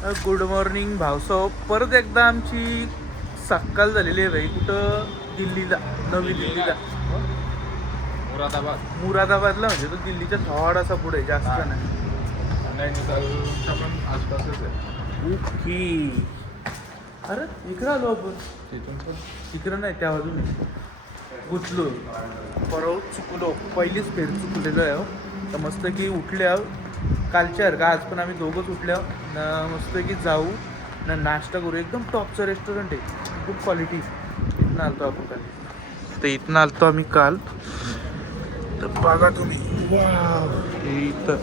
Good morning भावसाव. परत एकदा आमची सकाळ झालेली आहे भाई. कुठं? दिल्लीला, नवी दिल्लीला, मुरादाबादला. म्हणजे तो दिल्लीच्या थोडासा पुढे, जास्त नाही. पण आसपासच आहे. ओके. अरे इकडं आलो आपण. तिथून पण तिकडं नाही, त्या बाजून गुचलो. परवा चुकलो, पहिलीच फेर चुकलेलो आहे. तर मस्त की उठले आहो कालच्या का आज पण आम्ही दोघंच उठल्या ना. मस्त की जाऊ ना, नाश्ता करू. एकदम टॉपचं रेस्टॉरंट आहे, खूप क्वालिटी. इथनं आलतो आपण काल. तर इथनं आलतो आम्ही काल. तर बघा तुम्ही, वाव. हे इथं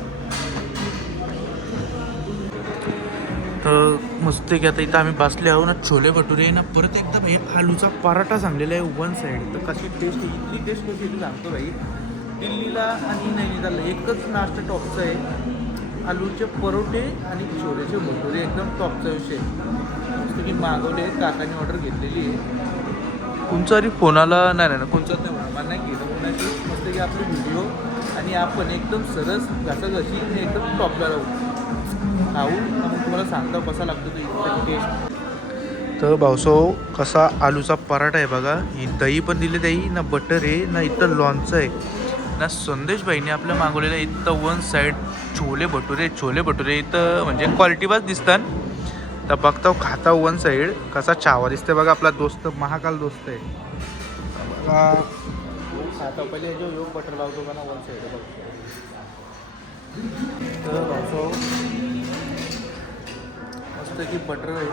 तर मस्त की आता इथं आम्ही बसले आहो ना. छोले भटुरे ना. परत एकदा भाई आलूचा पराठा सांगलेला आहे वन साईड. तर कशी टेस्ट, इथली टेस्ट कशी इथे सांगतो भाई. दिल्लीला आणि नैनितालला एकच नाश्ता टॉपचा आहे, आलूचे परोठे आणि छोलेचे भटुरे. एकदम टॉपचा विषय. मस्त की मागवले, काकाने ऑर्डर घेतलेली आहे. कोणचा तरी फोन आला नाही कोणचाच नाही म्हणा, मला नाही केलं कोणाची. मस्त की आपले व्हिडिओ आणि आपण एकदम सरस घासाघशी एकदम टॉपला राहू खाऊ. मग तुम्हाला सांगता कसा लागतो तो इथं टेस्ट. तर भाऊसाव कसा आलूचा पराठा आहे बघा. ही दही पण दिली, दही ना बटर आहे ना, इथं लॉन्चं आहे ना. संदेश भाईने आपल्या मागवलेलं इथं वन साईड छोले भटुरे इथं म्हणजे क्वालिटी बस दिसतात. तर बघता खाता वन साईड कसा छावा दिसते बघा. आपला दोस्त महाकाल दोस्त आहे बघा. खाता पहिले जो योग बटर लावतो का ना वन साईड बघ. तर भाऊसाव मस्त की बटर आहे.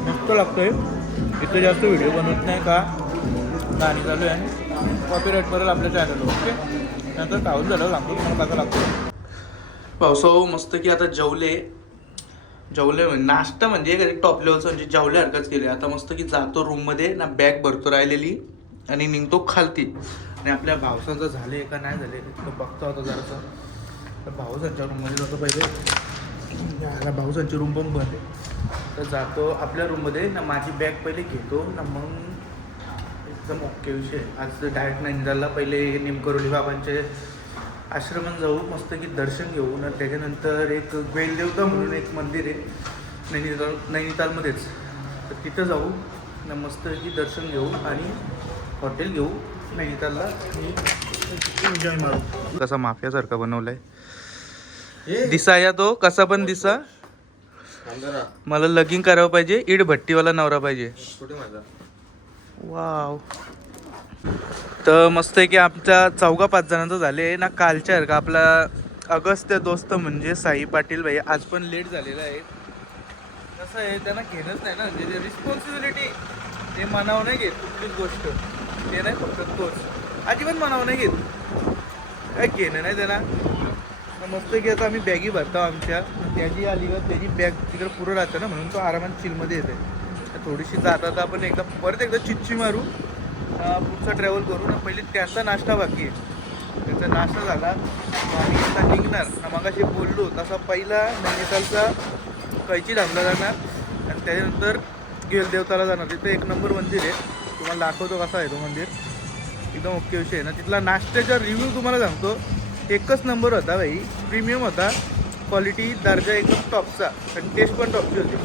मस्त लागतोय. इथं जास्त व्हिडिओ बनवत नाही का, गाणी चालू आहे. कॉपीराईट करेल आपल्या चॅनलवर. ओके. नंतर खाऊन झालं सांगतो तुम्हाला कसा लागतो. पावसाळा मस्त की आता जेवले म्हणजे नाश्ता म्हणजे कधी टॉप लेवलचं म्हणजे जेवल्यासारखंच केले. आता मस्त की जातो रूममध्ये ना, बॅग भरतो राहिलेली आणि निघतो खालती. आणि आपल्या भावसांचं झाले का नाही झाले तर बघतो आता जरासं. तर भाऊसांच्या रूममध्ये जातो पहिले. याला भाऊसांची रूम पण बंद आहे. तर जातो आपल्या रूममध्ये ना, माझी बॅग पहिले घेतो ना, मग एकदम ओके विषय. आज डायरेक्ट नैनितालला पहिले निमकरोली बाबांचे आश्रमात जाऊ. मस्त की दर्शन घेऊ ना. त्याच्यानंतर एक बेलदेवता म्हणून एक मंदिर आहे नैनितालमध्येच, तर तिथं जाऊ ना. मस्त की दर्शन घेऊ आणि हॉटेल घेऊ नैनितालला आणि एन्जॉय मारू. कसा माफियासारखा बनवलाय दिसा या तो. कसा पण दिसा. मला लगीन करावं पाहिजे, इड भट्टीवाला नवरा पाहिजे. वाव. तर मस्त आहे की आमच्या 4-5 जणांचं झाले ना. कालच्या का आपला अगस्त्य दोस्त म्हणजे साई पाटील भाई आज पण लेट झालेला आहे. कसं आहे, त्यांना घेणंच नाही ना, म्हणजे रिस्पॉन्सिबिलिटी ते मनावं नाही घेत कुठलीच गोष्ट. ते नाही फक्त तोच अजिबात मनावं नाही घेत, काय घेणं नाही त्यांना. मस्त की आता आम्ही बॅगी भरतो आमच्या. त्याची आली का त्याची बॅग तिकडे पुरं राहतं ना, म्हणून तो आरामात चिलमध्ये येते. थोडीशी जातात आपण एकदा परत एकदा चिच्ची मारू, पुढचा ट्रॅव्हल करू ना. पहिले त्याचा नाश्ता बाकी आहे. त्याचा नाश्ता झाला आम्ही आता निघणार ना. मग असे बोललो तसा पहिला नैनितालचा कैची धामला जाणार आणि त्याच्यानंतर गेलदेवताला जाणार. तिथं एक नंबर मंदिर आहे, तुम्हाला दाखवतो कसा आहे तो मंदिर. एकदम ओके विषय आहे ना. तिथला नाश्त्याचा रिव्ह्यू तुम्हाला सांगतो, एकच नंबर होता भाई. प्रीमियम होता, क्वालिटी दर्जा एकदम टॉपचा आणि टेस्ट पण टॉपची होती.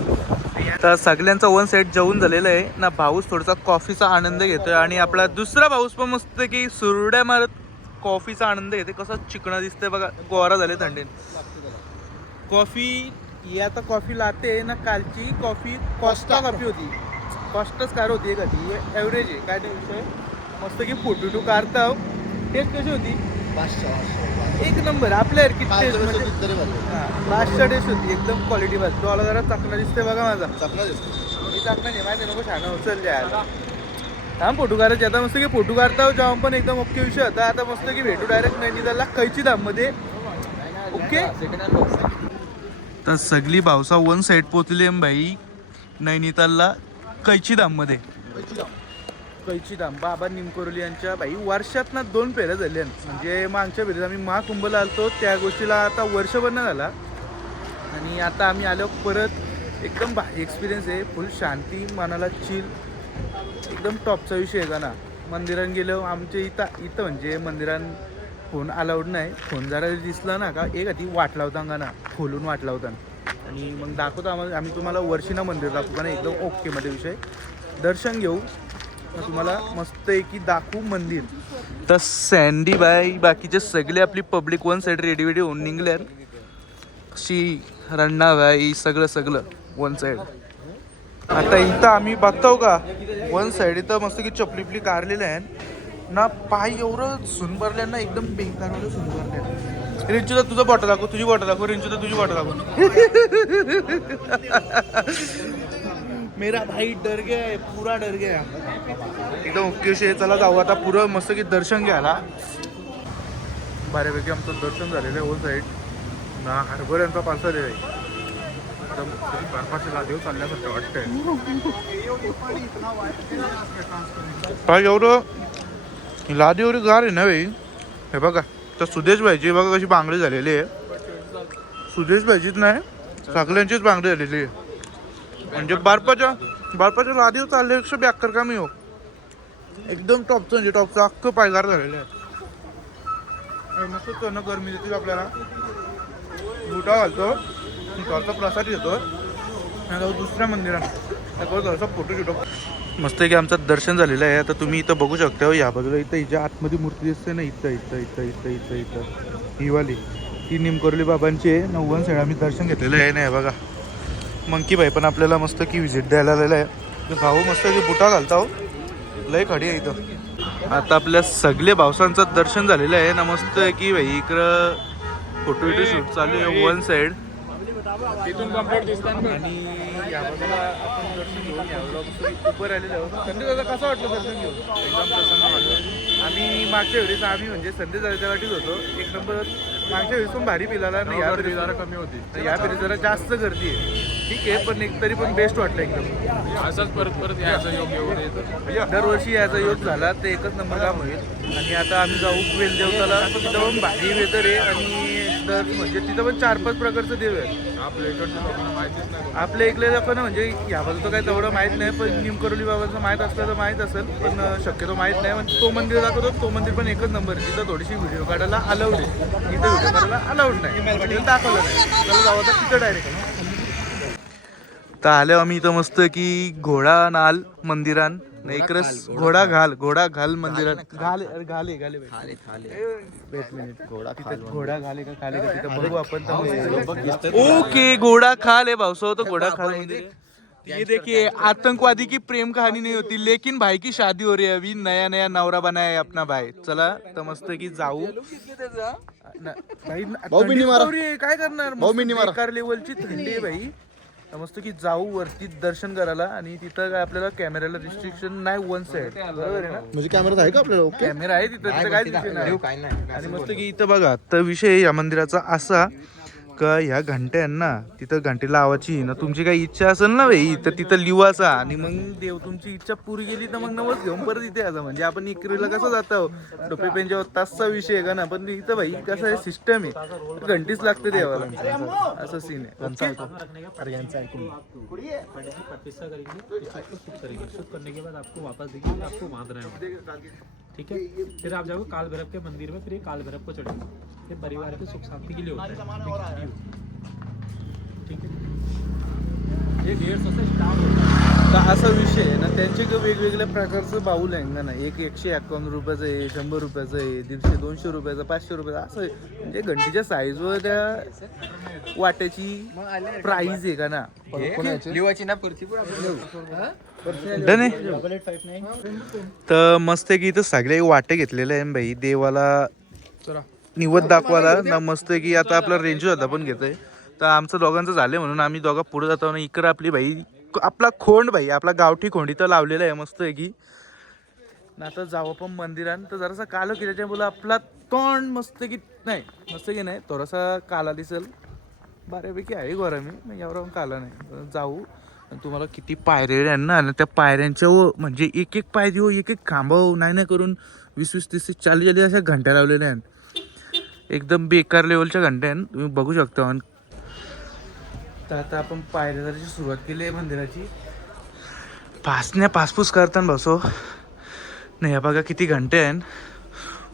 आता सगळ्यांचा वन साईड जेवून झालेलं आहे ना. भाऊस थोडासा कॉफीचा आनंद घेतोय आणि आपला दुसरा भाऊस पण मस्त की सुरड्या मारत कॉफीचा आनंद घेते. कसा चिकना दिसतंय बघा, गोरा झाले थंडीन. कॉफी ही आता कॉफी लाते ना. कालची कॉफी कॉस्टा कॉफी होती, कॉस्टच कार होती एक आधी, ॲव्हरेज आहे काय ते विषय. मस्त की फोटो काढता. टेस्ट कशी होती? एक नंबर आपल्यासारखी टेस्ट म्हणजे बादशा टेस्ट होती एकदम. क्वालिटी बस. तो आला जरा चाकणा दिसतोय बघा माझा. चाकणा दिसतो मी चाकणा नाही माहिती नको छान उचल द्या. थांब फोटो काढायचे आता. मस्त की फोटो काढता जेव्हा पण एकदम ओके विषय होता. आता मस्त की भेटू डायरेक्ट नैनितालला कैची धाममध्ये. ओके. तर सगळी भावसा वन साईड पोचली भाई नैनितालला कैची धाममध्ये. कैची धाम बाबा निमकोरली यांच्या भाई वर्षात ना 2 फेऱ्या झाल्या. म्हणजे मागच्या फेरीत आम्ही महाकुंभला आलतो, त्या गोष्टीला आता वर्षभर न झाला. आणि आता आम्ही आलो परत. एकदम भारी एक्सपिरियन्स आहे, फुल शांती, मनाला चिल, एकदम टॉपचा विषय आहे का ना. मंदिरात गेलो आमच्या इथं म्हणजे मंदिरात फोन अलाउड नाही. फोन जरा दिसला ना का एक ती वाट लावता ना खोलून वाट लावताना आणि मग दाखवतो आम्ही तुम्हाला वर्षीना मंदिर दाखवू का ना एकदम ओकेमध्ये विषय. दर्शन घेऊ तुम्हाला मस्त की दाखवू मंदिर. तर सँडी बाई बाकीचे सगळे आपली पब्लिक वन साईड रेडी वेडी होऊन निघल्यात. शी रण्णा बाई सगळं वन साईड. आता इथं आम्ही बघतो का वन साईड इथं मस्त की चपली कारलेल्या आहे ना. पाय एवढं सुनभरल्या ना एकदम बेकारवालं सुनभरल्या. रिंचूदा तुझं बॉटल दाखव, तुझी बॉटल दाखव. रिंचूदा तुझी बॉटल दाखव. मेरा भाई डर गया है, पूरा डर गया. एकदम ओके. चला जाऊ आता पुरं मस्त की दर्शन घ्यायला. बऱ्यापैकी आमचं दर्शन झालेलं आहे वन साईड ना. हरभऱ्यांचा पालसा आहे एकदम बर्फाची लादेव चालण्यासारखं वाटतंय. काय एवढं लादेवरी गार आहे ना भाई. हे बघा तर सुदेश भाईची बघा कशी बांगडी झालेली आहे. सुदेश भाईचीच नाही सगळ्यांचीच बांगडी झालेली आहे. म्हणजे बर्फाच्या लादेव चालल्यापेक्षा बॅकर कमी हो. एकदम टॉपचं म्हणजे टॉपचं अख्खं पायगार झालेलं आहे. मस्त चण गरमी देते आपल्याला. बुटा घालतो थोडासा प्रसाद घेतो दुसऱ्या मंदिरात थोडासा फोटो घेतो. मस्त आहे की आमचं दर्शन झालेलं आहे. आता तुम्ही इथं बघू शकता या बाजूला इथं हिच्या आतमध्ये मूर्ती दिसते ना. इथं ही वाली ती निमकोरली बाबांची आहे. 90 साईड आम्ही दर्शन घेतलेलं आहे ना. बघा मंकी भाई पण आपल्याला मस्त की व्हिजिट द्यायला आलेलं आहे. भाऊ मस्त की बुटा घालता हो लय खडी आहे इथं. आता आपल्या सगळे भावसांचं दर्शन झालेलं आहे ना. मस्त की भाई इकडं फोटो शूट चालू आहे वन साईड. आणि या बाजूला आपण दर्शन घेऊन यावं उभं राहिलेलं आहोत. संदेश दादा कसं वाटलं दर्शन घेऊन? एकदम प्रसन्न वाटलं. आम्ही मागच्या वेळेस आम्ही म्हणजे संदेश दादाच्या वाटीत होतो एक नंबर. मागच्या वेळेस पण भारी पिलाला नाही. या वेळेस जरा कमी होती. या वेळेस जरा जास्त गर्दी आहे. ठीक आहे पण एक तरी पण बेस्ट वाटलं एकदम. असंच परत यायचा योग येऊन येतो. दरवर्षी याचा योग झाला तर एकच नंबर काम होईल. आणि आता आम्ही जाऊ वेलदेवताला. तिथं पण भारी वेदर आहे आणि दर म्हणजे तिथं पण 4-5 प्रकारचं देव आहे. आपल्या इकडच्या लोकांना माहितीच नाही. आपल्या इकडे लोकांना म्हणजे याबद्दल तर काही तेवढं माहीत नाही. पण निमकरोली बाबांचं माहीत असलं तर माहीत असेल पण शक्यतो माहीत नाही. पण तो मंदिर दाखवतो तो मंदिर पण एकच नंबर. तिथं थोडीशी व्हिडिओ काढायला अलाउड आहे. इथं व्हिडिओ काढायला अलाउड नाही. दाखवलं नाही तर जाऊ आता तिथं डायरेक्ट. तर आलो आम्ही इथं मस्त की घोडा नाल मंदिरान नाही इकडं घोडा घाल मंदिरात. घाले घोडा घाले का खाले का तिथं बघू आपण. ओके घोडा खाल है भावसो तो घोडा खाल मंदिर. ये देखिए आतंकवादी की प्रेम कहानी नहीं होती लेकिन भाई की शादी हो रही है. अभी नया नवरा बनाया है अपना भाई. चला तर मस्त की जाऊ. काय करणार कार लेवलची थंडी आहे भाई. मस्त की जाऊ वरती दर्शन करायला. आणि तिथं काय आपल्याला कॅमेऱ्याला रिस्ट्रिक्शन नाही वन साईड. बरोबर आहे ना. म्हणजे कॅमेरा आहे का आपल्याला? कॅमेरा आहे तिथं काय नाही. आणि मस्त की इथं बघा तर विषय या मंदिराचा असा का ह्या घंट्या आहेत ना तिथं घंटी लावायची ना. तुमची काही इच्छा असेल ना भाई तर तिथं लिवायचा. आणि मग देव तुमची इच्छा पुरी गेली तर मग नवस घेऊन परत इथे यायचं. म्हणजे आपण इकरीला कसं जातो डोपे पेंच्यावर तासचा विषय आहे का ना. पण इथं भाई कसं आहे सिस्टम आहे घंटीच लागते देवाला. असं सीन आहे. ठीक है फिर आप जाओगे काल भैरव के मंदिर में. फिर ये काल भैरव को चढ़ेगा. ये परिवार के सुख शांति के लिए होता है. ठीक है ये 150 से स्टार्ट होता है. तर असा विषय आहे ना. त्यांचे वेगवेगळ्या प्रकारचं बाऊल आहे ना. एक 151 रुपयाचं आहे, 100 रुपयाचं आहे, 150, 200 रुपयाचं, 500 रुपयाचं असं आहे. म्हणजे घंटीच्या साईजवर त्या वाट्याची प्राइस आहे का ना. तर मस्त आहे की इथं सगळे वाटे घेतलेले आहे भाई देवाला निवद दाखवायला ना. मस्त आहे की आता आपला रेंजू आता पण घेतोय. तर आमचं दोघांचं झालं म्हणून आम्ही दोघं पुढे जातो ना. इकडं आपली भाई आपला खोंड भाई आपला गावठी खोंड इथं लावलेला आहे. मस्त आहे की ना. आता जाऊ आपण मंदिरात तर जरासा कालो की त्याच्यामुळे आपला तोंड मस्त की नाही मस्त की नाही थोडासा काला दिसेल. बऱ्यापैकी आहे गोरा मी यावर काला नाही. जाऊ आणि तुम्हाला किती पायऱ्या आहे ना. त्या पायऱ्यांच्या म्हणजे एक पाय देऊ एक खांबाव नाही करून 20-20, 30-30, 40 अशा घंट्या लावलेल्या आहेत. एकदम बेकार लेवलच्या घंट्या आहेत तुम्ही बघू शकता. तर आता आपण पायऱ्याची सुरुवात केली आहे मंदिराची. पासपूस करताना बसो नाही ह्या बघा किती घंटे आहे.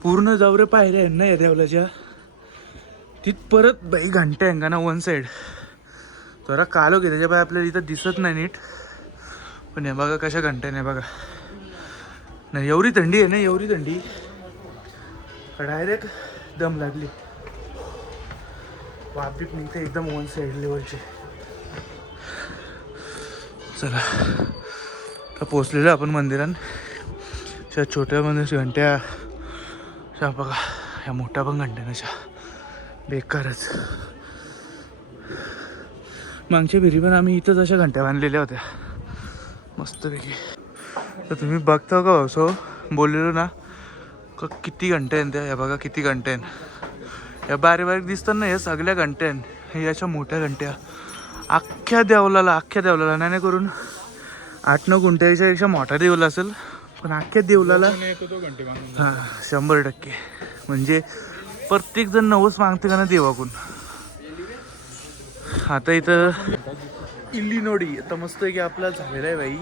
पूर्ण जावरे पायऱ्या आहेत ना या देवलाच्या, तिथ परत बाई घंटे आहे का ना वन साईड. जरा कालो की त्याच्या बाय आपल्याला इथं दिसत नाही नीट, पण हे बघा कशा घंट्या नाही बघा. नाही एवढी थंडी आहे ना, एवढी थंडी डायरेक्ट दम लागली. वापीप निघते एकदम वन साईड लेवलची. चला तर पोचलेलो आपण मंदिरात. अशा छोट्या मंदिर घंट्या अशा बघा, ह्या मोठ्या पण घंट्या अशा बेकारच. मागच्या भिरी पण आम्ही इथंच अशा घंट्या बांधलेल्या होत्या मस्तपैकी. तर तुम्ही बघता का असो बोललेलो ना का किती घंटे आहेत त्या. या बघा किती घंटे आहेत. या बारीक बारीक दिसतात ना, या सगळ्या घंट्या आहेत. हे याच्या मोठ्या घंट्या अख्ख्या देवलाला नाही करून 8-9 गुंठ्याच्या पेक्षा मोठा देवला असेल, पण अख्ख्या देवलाला हां 100%. म्हणजे प्रत्येक जण नवस मागते का ना देवाकून. आता इथं इल्लिनोडी आता मस्त आहे की आपला झालेला आहे बाई.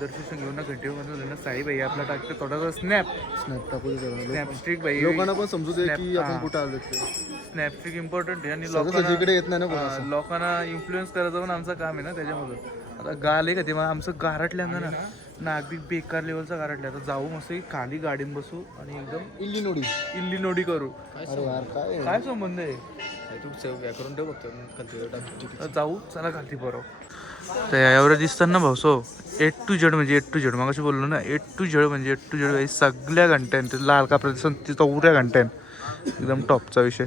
दर्शन घेऊन ना घंटेमधून ना साई बाई आपला टाकते थोडासा स्नॅप टाकू स्नॅपस्टिक बाई. लोकांना पण समजू दे की आपण कुठं आलो ते. स्नॅपस्टिक इम्पॉर्टंट आहे आणि सगळीकडे येत नाही ना कोणाचं. लोकांना इन्फ्लुएन्स करायचं पण आमचं काम आहे ना त्याच्यामधून. आता गाल आहे का ते मग आमचं गारटल्यांदा ना नागबिक बेकार लेवलचा गारटल्या. आता जाऊ मस्त खाली गाडीन बसू आणि एकदम इल्ली नोडी करू. अरे यार काय संबंध आहे. तू व्याकरण ठेव बघतो. जाऊ चला खालती बरोबर. तर यावर दिसतात ना भाऊसो A to Z म्हणजे A to Z. मग अशी बोललो ना A to Z म्हणजे A to Z सगळ्या घंट्यान ते लाल कापडा दिसत चौऱ्या घंट्यान एकदम टॉपचा विषय.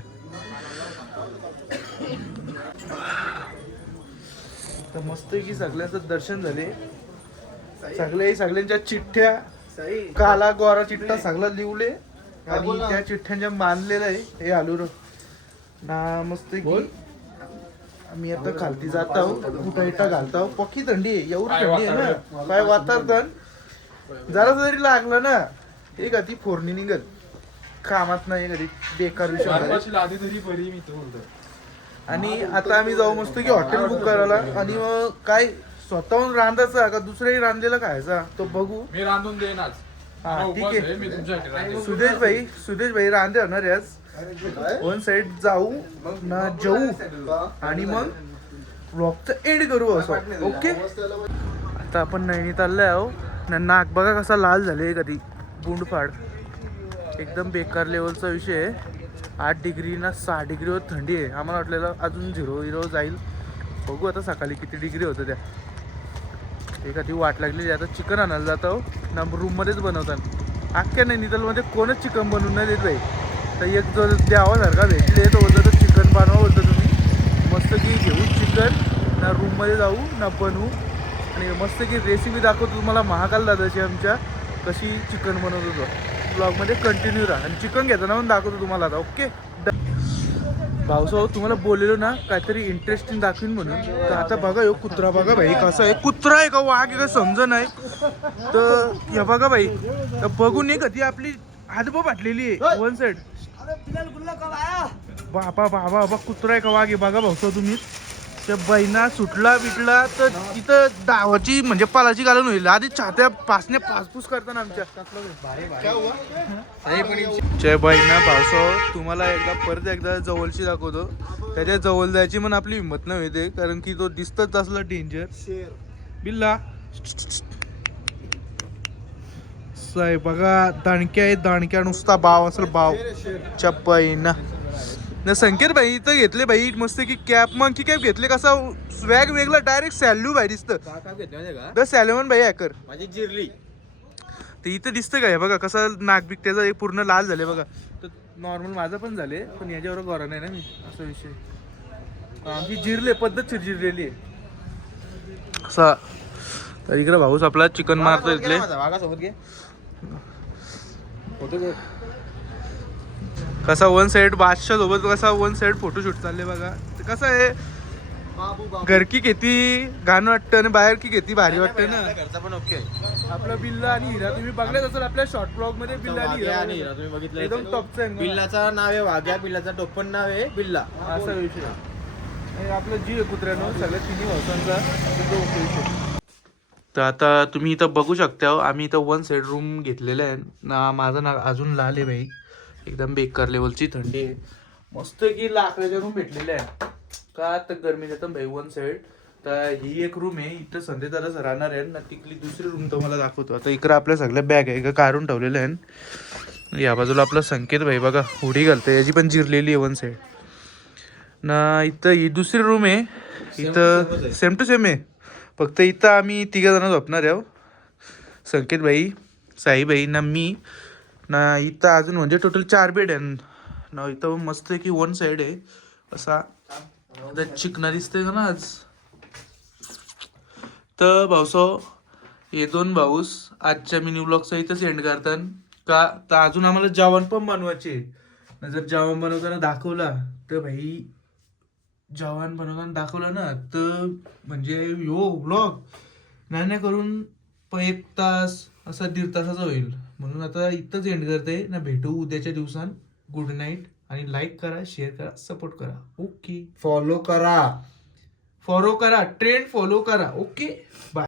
तर मस्त की सगळ्यांचं दर्शन झाले. सगळ्यांच्या चिठ्ठ्या काला गोरा चिठ्ठा सगळा लिवले आणि त्या चिठ्ठ्यांच्या मानलेलं आहे हे आलूर ना. मस्त की आम्ही आता खालती जात आहोत. कुठं इटा घालत आहोत. पक्की थंडी आहे, एवढी थंडी आहे ना. काय वातावरण जरा जरी लागलं ना हे का ती फोडणी निघत कामात नाही कधी बेकार विषय. आणि आता आम्ही जाऊ मस्त की हॉटेल बुक करायला आणि मग काय स्वतःहून रांधायचा का दुसऱ्याही रांधलेला खायचा तो बघू. मी रांधून देईन आज. हा ठीक आहे. मी तुमच्याकडे सुदेश भाई रांधे होणार आहे आज. वन साइड जाऊ ना जाऊ आणि मग ब्लॉगचं एंड करू असं. ओके आता आपण नैनितालला आहो. नाक बघा कसा लाल झाले कधी बुंडफाड एकदम बेकार लेवलचा विषय आहे. 8 डिग्री ना 6 डिग्रीवर थंडी आहे. आम्हाला वाटलेलं अजून 0 जाईल. बघू आता सकाळी किती डिग्री होतं त्या. एखादी वाट लागलेली. आता चिकन आणायला जातो ना रूममध्येच बनवतात. अख्ख्या नैनितालमध्ये कोणच चिकन बनवून नाही देत बाई. तर एक जो द्यावासारखा भेटले तो बोलतो तर चिकन बनवा बोलतो तुम्ही. मस्त की घेऊ चिकन ना रूममध्ये जाऊ ना बनवू आणि मस्त की रेसिपी दाखवतो तुम्हाला महाकाल दादाची आमच्या कशी चिकन बनवतो तो. ब्लॉगमध्ये कंटिन्यू राहा आणि चिकन घेताना पण दाखवतो तुम्हाला आता. ओके भाऊसाहेब तुम्हाला बोललेलो ना काहीतरी इंटरेस्टिंग दाखवीन म्हणून. तर आता बघा यो कुत्रा बघा भाई कसा आहे. कुत्रा आहे का वाघ आहे का समज नाही. तर हे बघा भाई तर बघून नाही का ती आपली हातबो फाटलेली आहे वन साईड. बाबा बाबा बाबा कुत्रा आहे का वाघ आहे बघा भाऊसाहेब तुम्ही. त्या बाईना सुटला बिटला तर तिथं डावाची म्हणजे पालाची घालून होईल. आधी छात्या पासने पासपूस करताना आमच्या जय बाईना भाऊसाहेब तुम्हाला परत एकदा जवळची दाखवतो. त्याच्या जवळ जायची पण आपली हिंमत नाही होते कारण की तो दिसतच असला डेंजर. बिल्ला साहेब बघा दाणक्या आहे. दाणक्या नुसता बाव असेल बाव चप्पाईना ना. संकेत भाई इथं घेतले भाई मस्त की कॅप मंकी कॅप घेतले. कसा स्वॅग वेगळा डायरेक्ट सॅल्यू भाई दिसतं. द सॅल्युमन भाई हॅकर माझी जिरली ते इथं दिसतं काय बघा कसा नागबिक त्याचा एक पूर्ण लाल झाले बघा. तर नॉर्मल माझं पण झाले पण याच्यावर गोरा नाही ना मी असा विषय. आमची जिरले पद्धत जिरलेली आहे असा. तर इकडे भाऊस आपला चिकन मारतो इथले. कसा वन साइड बादशाह सोबत कसा वन साइड फोटोशूट चालले बघा. कसं आहे घर की खेती घाण वाटतं आणि बाहेर की खेती भारी वाटतं ना. घरचा पण ओके. आपला बिल्ला आणि हिरा तुम्ही बघलेच असेल आपल्या शॉर्ट ब्लॉग मध्ये. बिल्ला आणि हिरा तुम्ही बघितलं एकदम टॉपचा आहे. बिल्लाचं नाव आहे वाघ्या. बिल्लाचं टोपण नाव आहे बिल्ला. असा विषय आणि आपलं जी आहे कुत्र्यानं सगळ्या तिन्ही वर्षांचा विषय. तर आता तुम्ही इथं बघू शकता आम्ही इथं 1 साईड रूम घेतलेलं आहे ना. माझं ना अजून लाल आहे भाई, एकदम बेकार लेवलची थंडी आहे. मस्त की लाकडाच्या रूम भेटलेल्या आहे का तर गरमी जातं भाई 1 साईड. तर ही एक रूम आहे, इथं संधी दादाच राहणार आहे ना. तिथली दुसरी रूम तुम्हाला दाखवतो. आता इकडं आपल्या सगळ्या बॅग आहे का काढून ठेवलेलं आहे. या बाजूला आपला संकेत भाई बघा हुडी घालतोय, याची पण जिरलेली आहे 1 साईड ना. इथं ही दुसरी रूम आहे, इथं सेम टू सेम आहे. फक्त इथं आम्ही 3 जण झोपणार आहे. संकेत भाई, साई भाई ना मी ना. इथं अजून म्हणजे टोटल 4 बेड आहे ना. इथं मस्त आहे की 1 साईड आहे असा. आता चिकना दिसतंय का ना आज. तर भाऊसो हे 2 भाऊस आजच्या मिनी व्लॉगचा इथं सेंड करतात का. तर अजून आम्हाला जेवण पण बनवायचे ना. जर जेवण बनवताना दाखवला तर भाई, जेवण बनवताना दाखवलं ना तर म्हणजे यो व्लॉग नाही करून 1 तास असा 1.5 तासाचा होईल. म्हणून आता इथंच एंड करते ना. भेटू उद्याच्या दिवसात. Good night. आणि लाईक करा, शेअर करा, सपोर्ट करा. ओके, फॉलो करा. फॉलो करा, ट्रेंड फॉलो करा. Okay, bye.